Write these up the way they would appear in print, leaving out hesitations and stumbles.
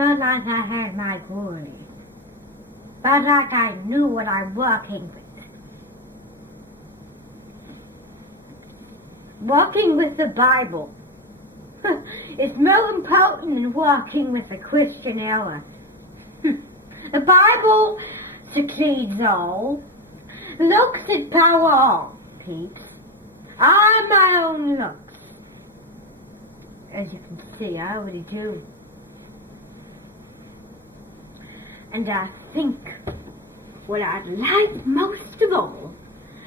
felt like I had my glory. Felt like I knew what I'm working with. Working with the Bible is more important than working with a Christian error. The Bible succeeds all, looks at power all, peeps. I'm my own looks. As you can see, I already do. And I think what I'd like most of all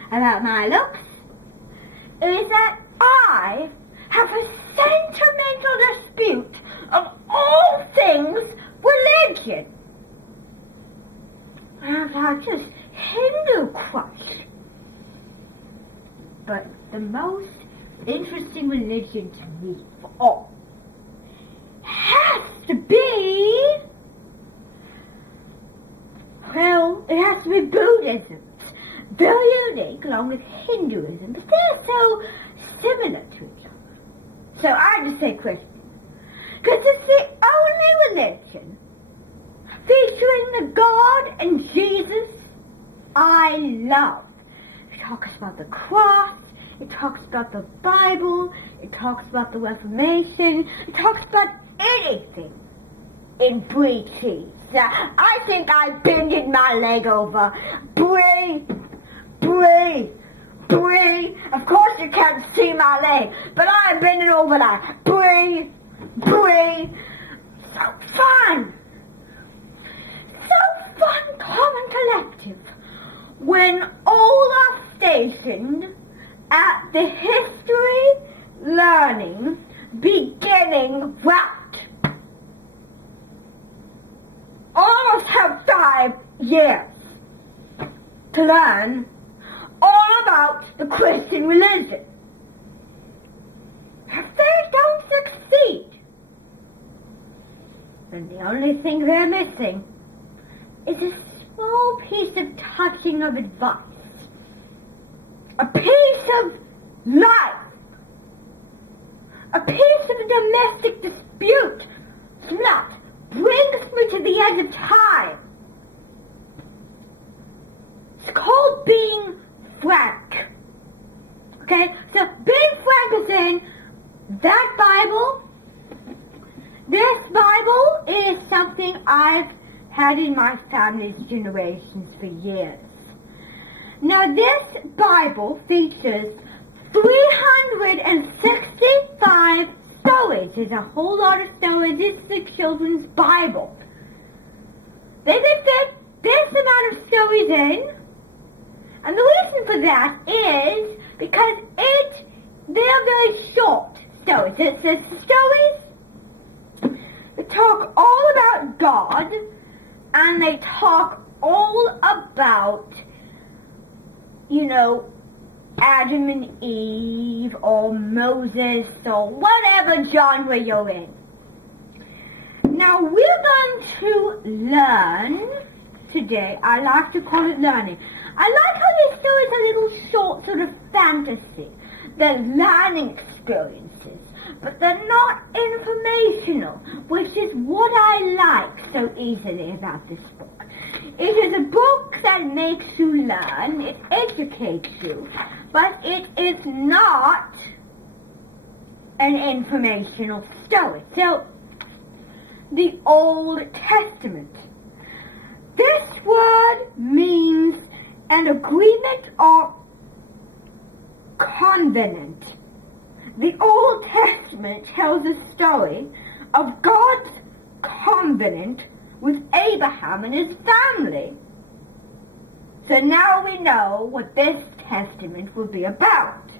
about my looks is that I have a sentimental dispute of all things religion. And I just Hindu crush. But the most interesting religion to me of all has to be, well, it has to be Buddhism. It's very unique along with Hinduism, but they're so similar to each other. So I just say Christian. Because it's the only religion featuring the God and Jesus I love. It talks about the cross, it talks about the Bible, it talks about the Reformation, it talks about anything in brie cheese. I think I bended my leg over. Brie. Of course you can't see my leg, but I'm bending over that. Brie. So fun. So fun, calm and collective. When all are stationed at the history learning beginning route. Almost have 5 years to learn all about the Christian religion. If they don't succeed, then the only thing they're missing is a small piece of touching of advice. A piece of life. A piece of a domestic dispute. That brings me to the end of time. It's called being frank. Okay? So being frank is in that Bible. This Bible is something I've had in my family's generations for years. Now this Bible features 365 stories. There's a whole lot of stories. It's the children's Bible. They can fit this amount of stories in. And the reason for that is because they're very short stories. It's the stories that talk all about God, and they talk all about, Adam and Eve, or Moses, or whatever genre you're in. Now, we're going to learn today. I like to call it learning. I like how these stories are little short sort of fantasy. They're learning experiences, but they're not informational, which is what I like so easily about this book. It is a book that makes you learn, it educates you, but it is not an informational story. So, the Old Testament. This word means an agreement or covenant. The Old Testament tells a story of God's covenant with Abraham and his family. So now we know what this testament will be about.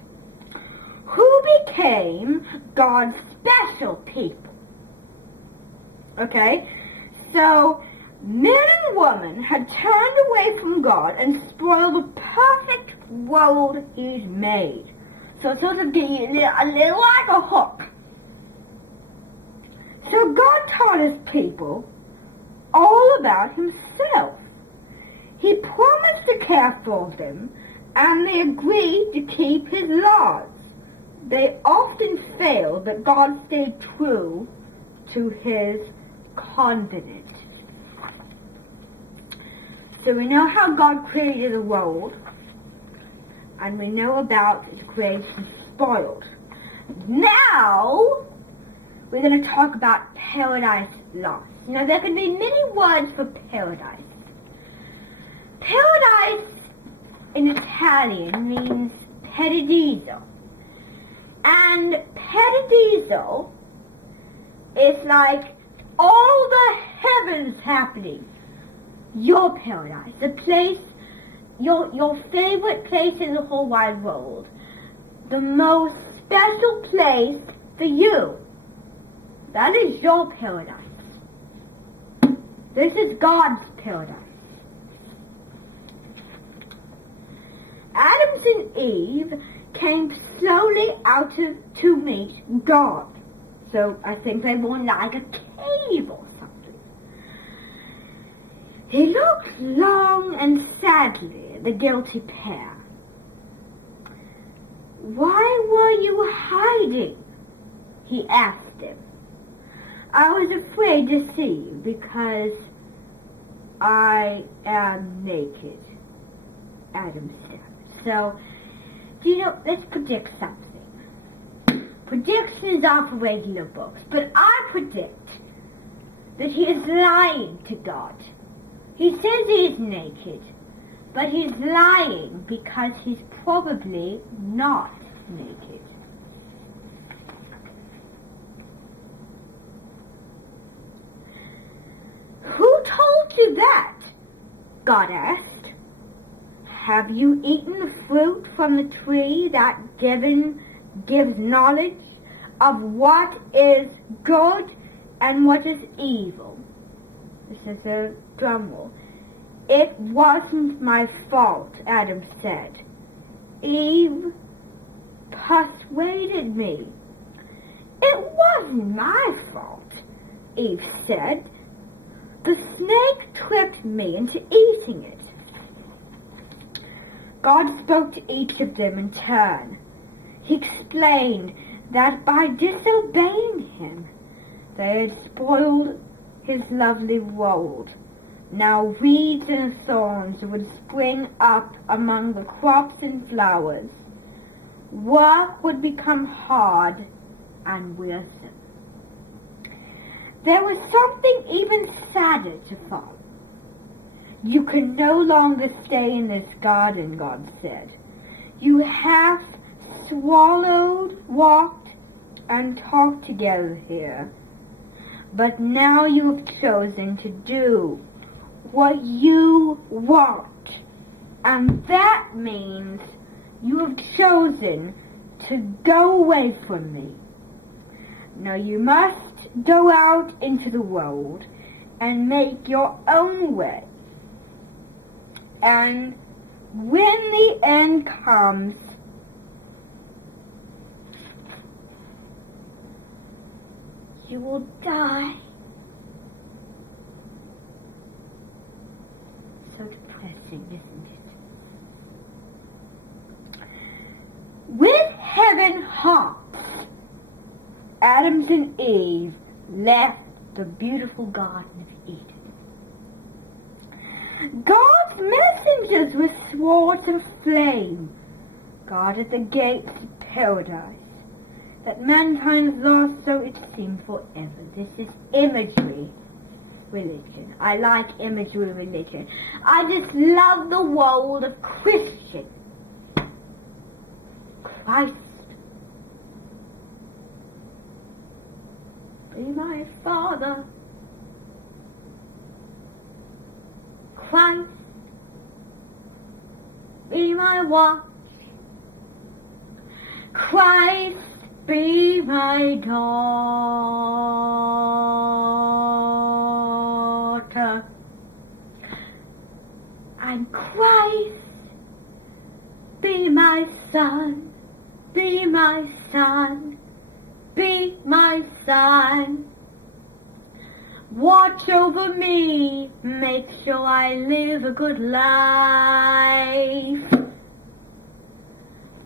Who became God's special people? Okay, so man and woman had turned away from God and spoiled the perfect world he's made. So it's sort of a little like a hook. So God taught his people all about himself. He promised to care for them, and they agreed to keep his laws. They often failed, but God stayed true to his confident. So we know how God created the world, and we know about its creation spoiled. Now, we're going to talk about paradise lost. Now, there can be many words for paradise. Paradise in Italian means paradiso. And paradiso is like all the heavens happening. Your paradise, the place, your favorite place in the whole wide world. The most special place for you. That is your paradise. This is God's paradise. Adam and Eve came slowly out to meet God. So I think they were in like a cave or something. He looked long and sadly at the guilty pair. "Why were you hiding?" he asked him. "I was afraid to see you because I am naked," Adam said. So, do you know, let's predict something. Predictions are for regular books, but I predict that he is lying to God. He says he is naked, but he's lying because he's probably not naked. "Who told you that?" God asked. "Have you eaten the fruit from the tree that gives knowledge of what is good and what is evil?" This is a drum roll. "It wasn't my fault," Adam said. "Eve persuaded me." "It wasn't my fault," Eve said. "The snake tricked me into eating it." God spoke to each of them in turn. He explained that by disobeying him, they had spoiled his lovely world. Now weeds and thorns would spring up among the crops and flowers. Work would become hard and wearisome. There was something even sadder to follow. "You can no longer stay in this garden," God said. "You have swallowed, walked, and talked together here. But now you have chosen to do what you want. And that means you have chosen to go away from me. Now you must go out into the world and make your own way. And when the end comes, you will die." So depressing, isn't it? With heaven hearts, Adam and Eve left the beautiful Garden of Eden. God's messengers were swords of flame, guarded the gates of paradise, that mankind lost, so it seemed forever. This is imagery religion. I like imagery religion. I just love the world of Christian. Christ, be my Father. Christ, be my watch. Christ, be my daughter. And Christ, be my son. Be my son. Be my son. Watch over me, make sure I live a good life.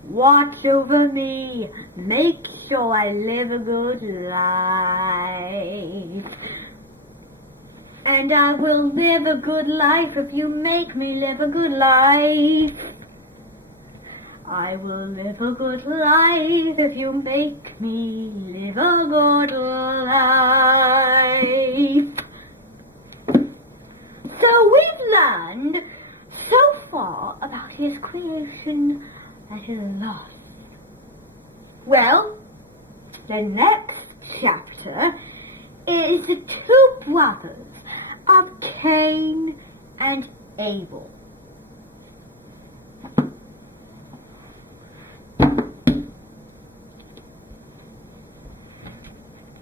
Watch over me, make sure I live a good life. And I will live a good life if you make me live a good life. I will live a good life if you make me live a good life. So we've learned so far about his creation and his loss. Well, the next chapter is the two brothers of Cain and Abel.